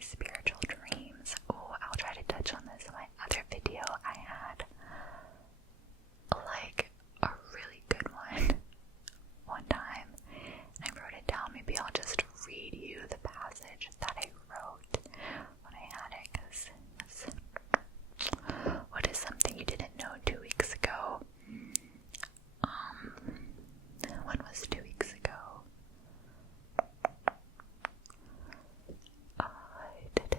spiritual dreams. Oh, I'll try to touch on this in my other video. I had like a really good one time, and I wrote it down. Maybe I'll just read you the passage that I wrote when I had it, because what is something you didn't know 2 weeks ago? When was 2 weeks ago? I didn't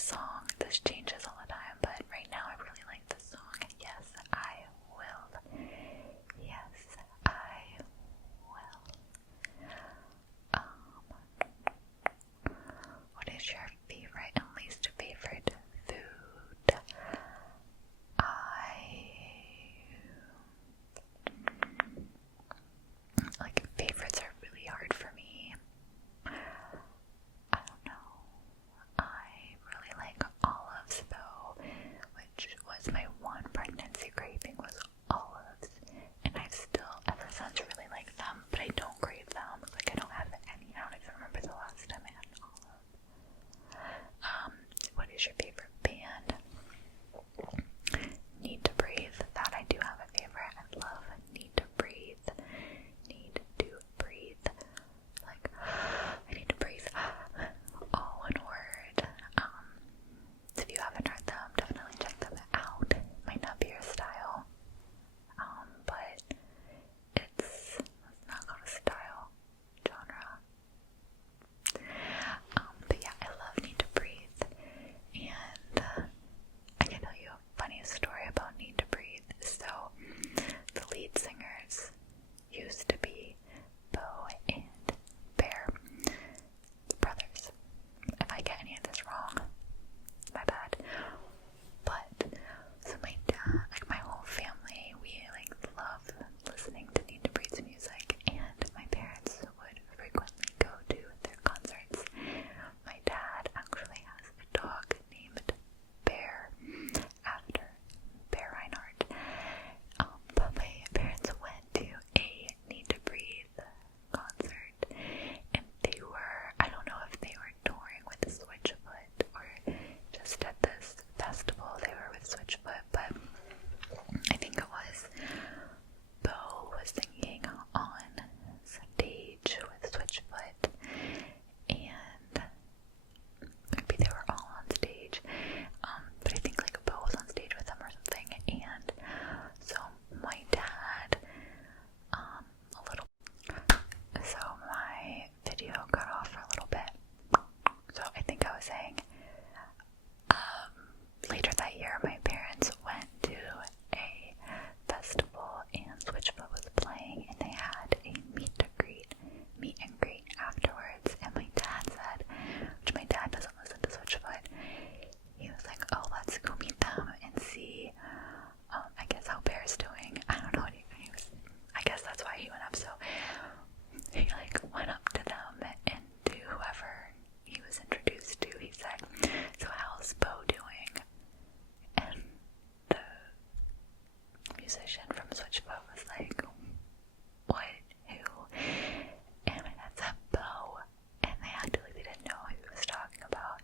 song. This changes all the time, but right now I really like this song. Yes, I will. Yes, I will. What is your favorite and least favorite food? Like, favorites are really hard for me. I don't know. I really like olives though, which was my one pregnancy craving, was olives. And I've still, ever since, really liked them, but I don't crave them. Like, I don't have any. I don't even remember the last time I had an olive. What is your favorite band? Need to Breathe. That I do have a favorite. I love Need to Breathe. Need to breathe. Like, I need to breathe. All one word. If you haven't heard them, definitely check them out. Might not be your style. But it's not called a style. Genre. But yeah, I love Need to Breathe. And I can tell you a funny story about Need to Breathe. So, the lead singers used to be Bo and Bear, brothers. If I get any of this wrong, my bad. But, so my dad, like my whole family, we like love listening to Need to Breathe's music, and my parents would frequently go to their concerts. My dad actually has a dog named Bear, after Bear Reinhardt. But my parents went to a Need to Breathe concert, and they were, I don't know if they were touring with Switchfoot or just at this festival they were with Switchfoot, but I think it was Bo was singing on stage with Switchfoot, and maybe they were all on stage, but I think like Bo was on stage with them or something, and so my dad, so my video got off for a little bit. So I think I was saying, later that year my parents went to a festival and Switchfoot was playing, and they had a meet and greet afterwards, and my dad said, which my dad doesn't listen to Switchfoot, he was like, oh, let's go meet them and see, I guess how Bear's doing. I don't know what he was, I guess that's why he went up. So he like went up to them, and to whoever he was introduced to, he said, so how's Bo doing? And the musician from Switchfoot was like, what? Who? And my dad said Bo, and they acted like they didn't know who he was talking about.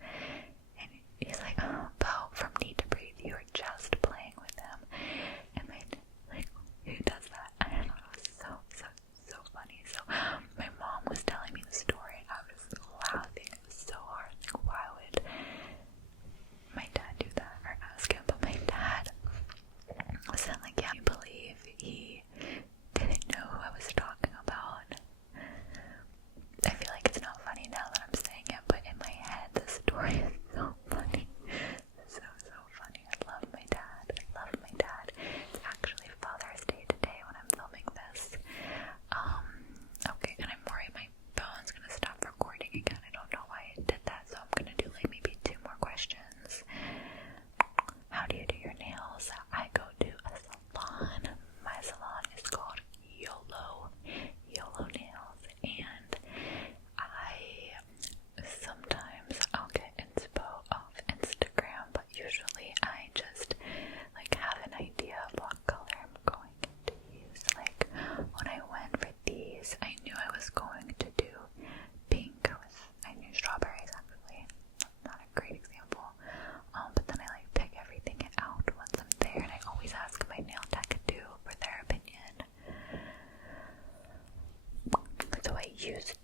And he's like, oh, Bo from Need to Breathe, you were just playing with him. And my, like, who does that? I don't know, it was so funny. So my mom was telling me the story, and I was laughing. It was so hard. Like, why would my dad do that or ask him? But my dad was saying, like, yeah, I believe he didn't know who I was talking about. I feel like it's not funny now that I'm saying it, but in my head, the story is so funny. So funny. I love my dad. It's actually Father's Day today when I'm filming this. Okay, and I'm worried my phone's gonna stop recording again. I don't know why it did that, so I'm gonna do like maybe 2 more questions. How do you do your nails? I go to a salon. My salon is called YOLO Nails, and I sometimes I'll get inspo off Instagram, but usually I just like have an idea of what color I'm going to use. Like when I went for these, I knew I was going to do pink with, I knew strawberries actually, not a great example, but then I like pick everything out once I'm there, and I always ask my nail tech too for their opinion. So I used